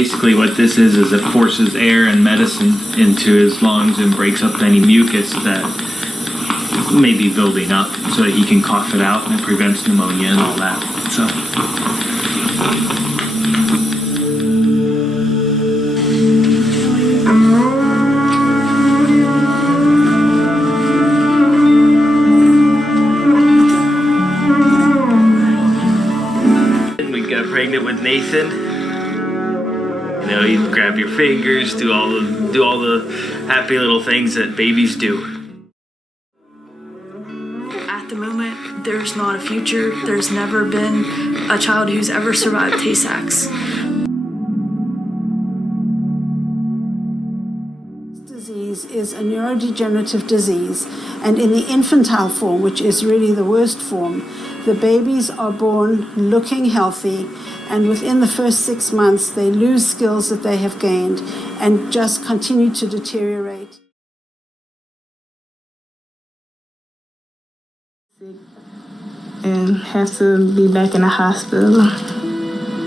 basically what this is it forces air and medicine into his lungs and breaks up any mucus that may be building up so that he can cough it out, and it prevents pneumonia and all that. So. We got pregnant with Nathan. You know, you grab your fingers, do all the happy little things that babies do. At the moment, there's not a future. There's never been a child who's ever survived Tay-Sachs. Disease is a neurodegenerative disease, and in the infantile form, which is really the worst form, the babies are born looking healthy, and within the first 6 months, they lose skills that they have gained and just continue to deteriorate. And have to be back in the hospital.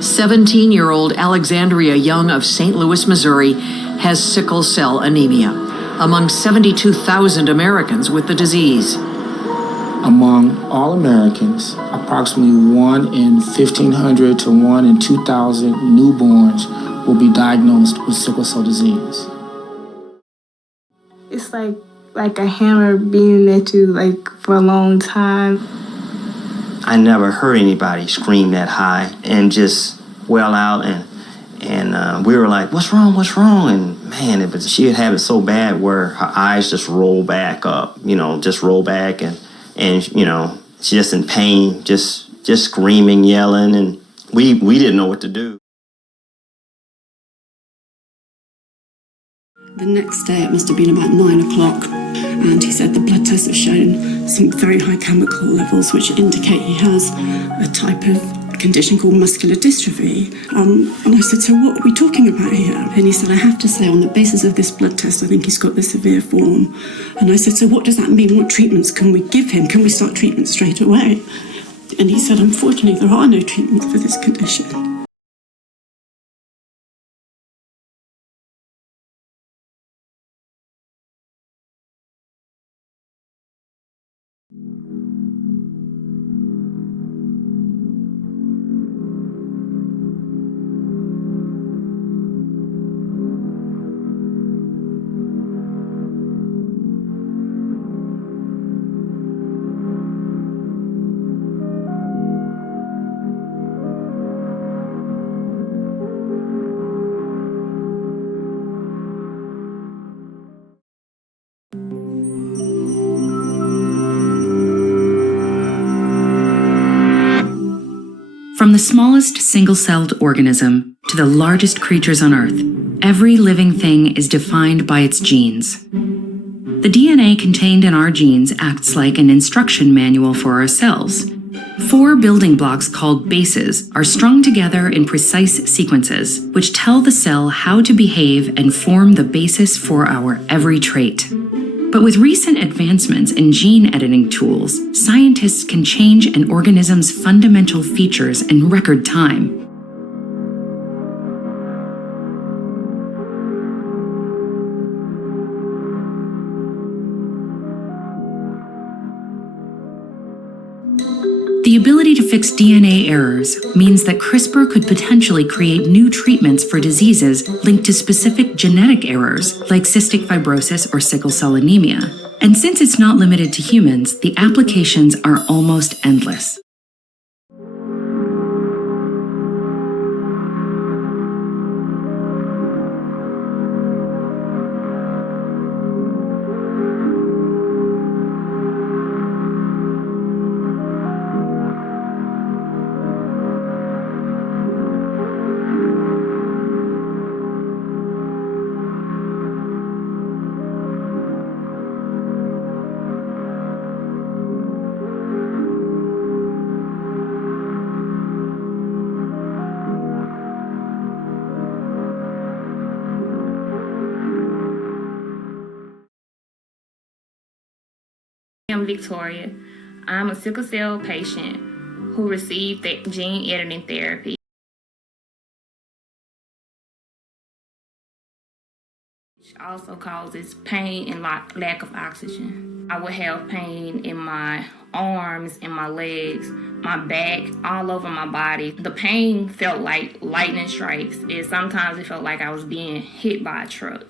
17-year-old Alexandria Young of St. Louis, Missouri, has sickle cell anemia, among 72,000 Americans with the disease. Among all Americans, approximately 1 in 1,500 to 1 in 2,000 newborns will be diagnosed with sickle cell disease. It's like a hammer beating at you for a long time. I never heard anybody scream that high and just wail out, and we were like, what's wrong? And man, she would have it so bad where her eyes just roll back up, just roll back, and she's just in pain, just screaming, yelling, and we didn't know what to do. The next day, it must have been about 9 o'clock, and he said the blood tests have shown some very high chemical levels which indicate he has a type of condition called muscular dystrophy. And I said, so what are we talking about here? And he said, I have to say, on the basis of this blood test, I think he's got the severe form. And I said, so what does that mean? What treatments can we give him? Can we start treatment straight away? And he said, unfortunately, there are no treatments for this condition. From the smallest single-celled organism to the largest creatures on Earth, every living thing is defined by its genes. The DNA contained in our genes acts like an instruction manual for our cells. 4 building blocks called bases are strung together in precise sequences, which tell the cell how to behave and form the basis for our every trait. But with recent advancements in gene editing tools, scientists can change an organism's fundamental features in record time. The ability to fix DNA errors means that CRISPR could potentially create new treatments for diseases linked to specific genetic errors like cystic fibrosis or sickle cell anemia. And since it's not limited to humans, the applications are almost endless. I'm Victoria. I'm a sickle cell patient who received the gene editing therapy. Also causes pain and lack of oxygen. I would have pain in my arms, in my legs, my back, all over my body. The pain felt like lightning strikes, and sometimes it felt like I was being hit by a truck.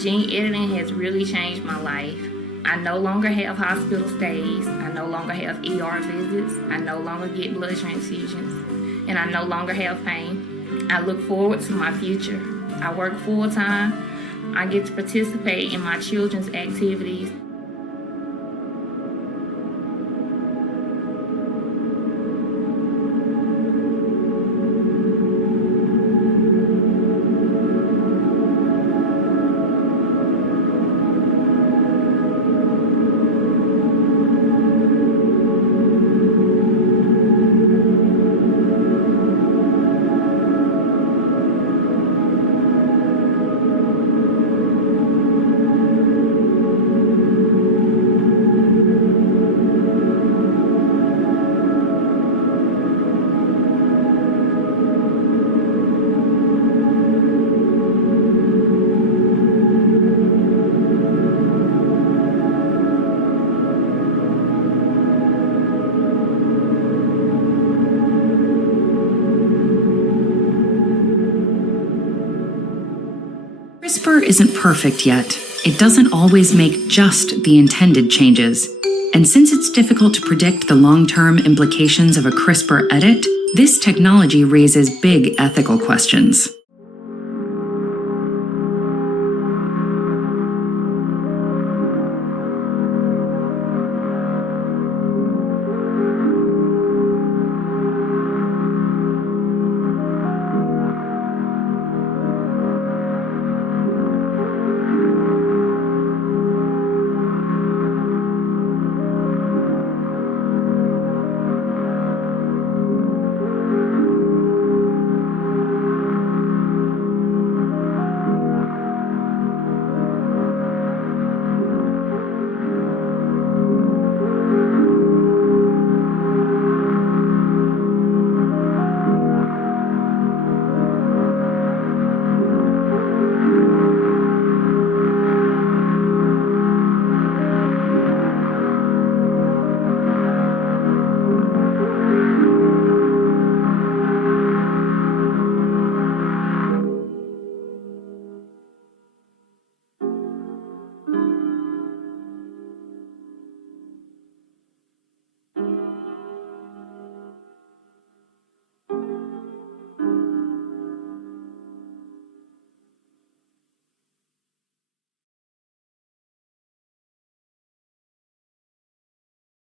Gene editing has really changed my life. I no longer have hospital stays. I no longer have ER visits. I no longer get blood transfusions, and I no longer have pain. I look forward to my future. I work full-time. I get to participate in my children's activities. CRISPR isn't perfect yet. It doesn't always make just the intended changes. And since it's difficult to predict the long-term implications of a CRISPR edit, this technology raises big ethical questions.